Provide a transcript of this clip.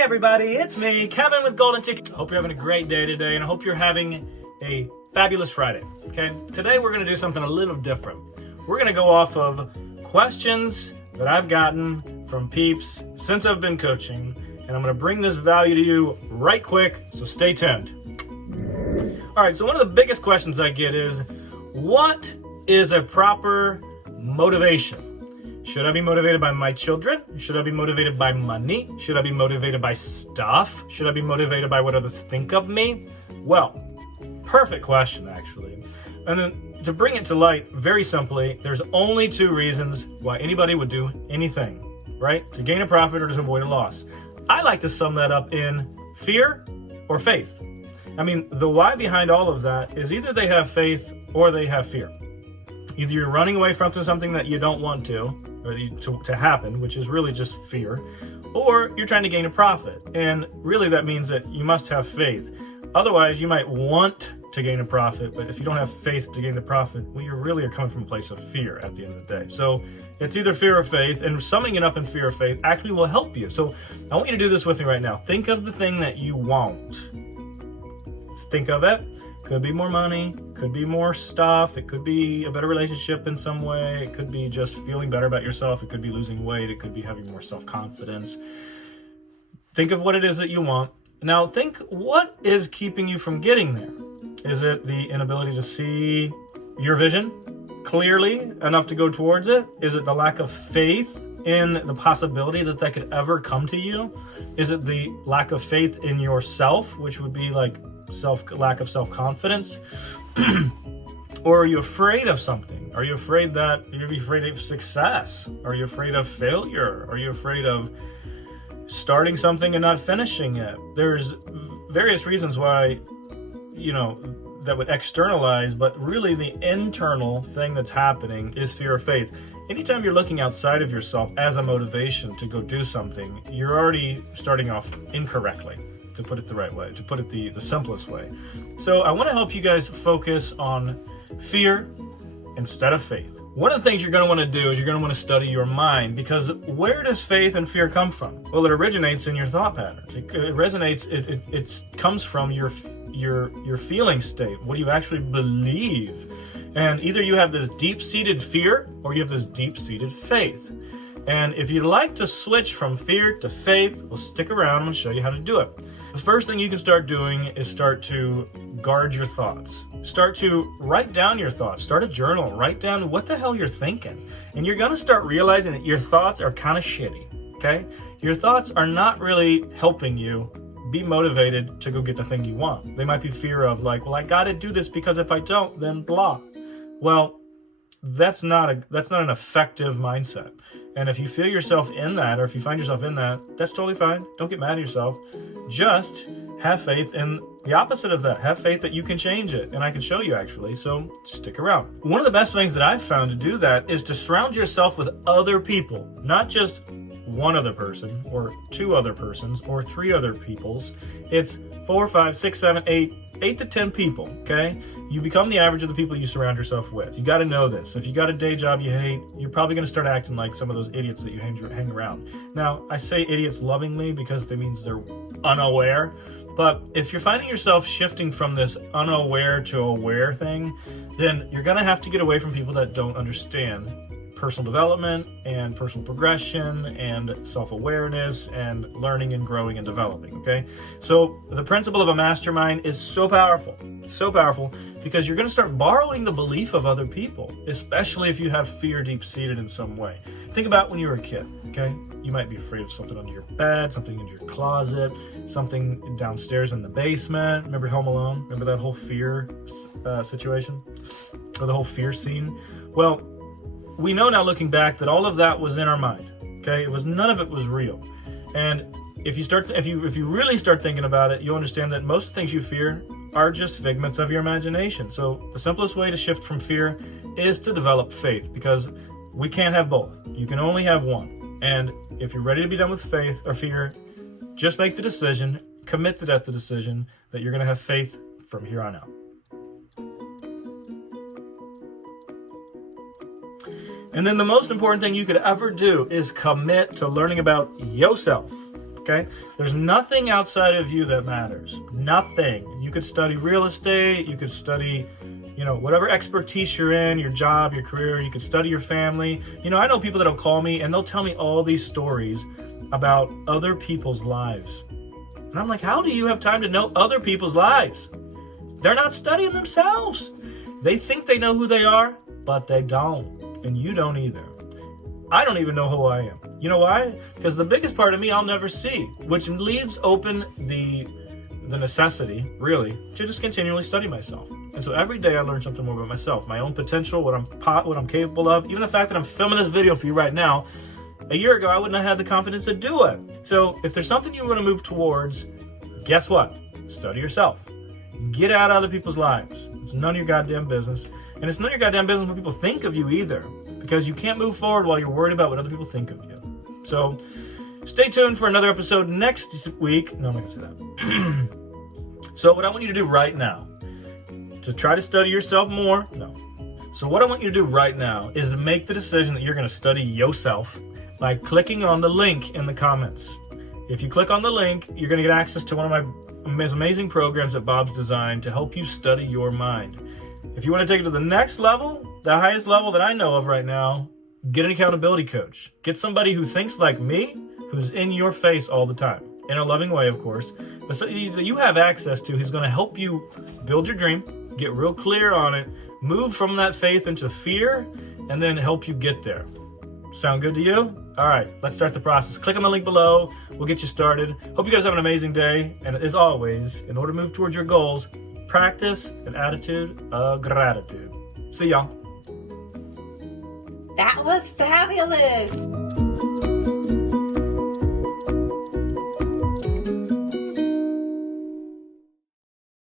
Hey everybody, it's me, Kevin with Golden Tickets. I hope you're having a great day today, and I hope you're having a fabulous Friday, okay? Today we're gonna do something a little different. We're gonna go off of questions that I've gotten from peeps since I've been coaching, and I'm gonna bring this value to you right quick, so stay tuned. All right, so one of the biggest questions I get is, what is a proper motivation? Should I be motivated by my children? Should I be motivated by money? Should I be motivated by stuff? Should I be motivated by what others think of me? Well, perfect question, actually. And then to bring it to light, very simply, there's only two reasons why anybody would do anything, right? To gain a profit or to avoid a loss. I like to sum that up in fear or faith. I mean, the why behind all of that is either they have faith or they have fear. Either you're running away from something that you don't want to happen, which is really just fear, or you're trying to gain a profit. And really that means that you must have faith. Otherwise, you might want to gain a profit, but if you don't have faith to gain the profit, well, you really are coming from a place of fear at the end of the day. So it's either fear or faith, and summing it up in fear or faith actually will help you. So I want you to do this with me right now. Think of the thing that you want. Think of it. Could be more money, could be more stuff, it could be a better relationship in some way, it could be just feeling better about yourself, it could be losing weight, it could be having more self-confidence. Think of what it is that you want. Now think, what is keeping you from getting there? Is it the inability to see your vision clearly enough to go towards it? Is it the lack of faith in the possibility that that could ever come to you? Is it the lack of faith in yourself, which would be like lack of self-confidence? Or are you afraid of something? Are you afraid of success? Are you afraid of failure? Are you afraid of starting something and not finishing it? There's various reasons why, that would externalize, but really the internal thing that's happening is fear or faith. Anytime you're looking outside of yourself as a motivation to go do something, you're already starting off incorrectly, to put it the right way, to put it the simplest way. So I want to help you guys focus on fear instead of faith. One of the things you're going to want to do is you're going to want to study your mind, because where does faith and fear come from? Well, it originates in your thought patterns. It resonates, it comes from your feeling state, what do you actually believe. And either you have this deep-seated fear or you have this deep-seated faith. And if you'd like to switch from fear to faith, well, stick around, I'm going to show you how to do it. The first thing you can start doing is start to guard your thoughts. Start to write down your thoughts. Start a journal. Write down what the hell you're thinking. And you're going to start realizing that your thoughts are kind of shitty, okay? Your thoughts are not really helping you be motivated to go get the thing you want. They might be fear of like, well, I got to do this because if I don't, then blah. Well, that's not an effective mindset. And if you feel yourself in that, or if you find yourself in that, that's totally fine. Don't get mad at yourself. Just have faith in the opposite of that. Have faith that you can change it. And I can show you, actually. So stick around. One of the best things that I've found to do that is to surround yourself with other people, not just one other person or two other persons or three other peoples. It's 4, 5, 6, 7, 8 to 10 people, okay? You become the average of the people you surround yourself with. You got to know this. If you got a day job you hate, you're probably going to start acting like some of those idiots that you hang around. Now, I say idiots lovingly because that means they're unaware. But if you're finding yourself shifting from this unaware to aware thing, then you're going to have to get away from people that don't understand personal development and personal progression and self-awareness and learning and growing and developing, okay? So the principle of a mastermind is so powerful because you're going to start borrowing the belief of other people, especially if you have fear deep-seated in some way. Think about when you were a kid, okay? You might be afraid of something under your bed, something in your closet, something downstairs in the basement. Remember Home Alone? Remember that whole fear situation? Or the whole fear scene? Well, we know now, looking back, that all of that was in our mind. Okay, none of it was real. And if you really start thinking about it, you'll understand that most things you fear are just figments of your imagination. So the simplest way to shift from fear is to develop faith, because we can't have both. You can only have one. And if you're ready to be done with faith or fear, just make the decision, commit to that decision that you're going to have faith from here on out. And then the most important thing you could ever do is commit to learning about yourself. okay? There's nothing outside of you that matters. Nothing. You could study real estate. You could study, whatever expertise you're in, your job, your career. You could study your family. I know people that'll call me and they'll tell me all these stories about other people's lives. And I'm like, how do you have time to know other people's lives? They're not studying themselves. They think they know who they are, but they don't. And you don't either. I don't even know who I am. You know why? Because the biggest part of me I'll never see, which leaves open the necessity, really, to just continually study myself. And so every day I learn something more about myself, my own potential, what I'm capable of. Even the fact that I'm filming this video for you right now, a year ago I wouldn't have had the confidence to do it. So if there's something you want to move towards, guess what? Study yourself. Get out of other people's lives. It's none of your goddamn business. And it's none of your goddamn business what people think of you either. Because you can't move forward while you're worried about what other people think of you. So stay tuned for another episode next week. No, I'm not going to say that. So what I want you to do right now, to try to study yourself more, no. So what I want you to do right now is make the decision that you're going to study yourself by clicking on the link in the comments. If you click on the link, you're going to get access to one of my amazing programs that Bob's designed to help you study your mind. If you want to take it to the next level, the highest level that I know of right now, get an accountability coach. Get somebody who thinks like me, who's in your face all the time. In a loving way, of course. But so you have access to, who's going to help you build your dream, get real clear on it, move from that faith into fear, and then help you get there. Sound good to you? All right, let's start the process. Click on the link below. We'll get you started. Hope you guys have an amazing day. And as always, in order to move towards your goals, practice an attitude of gratitude. See y'all. That was fabulous.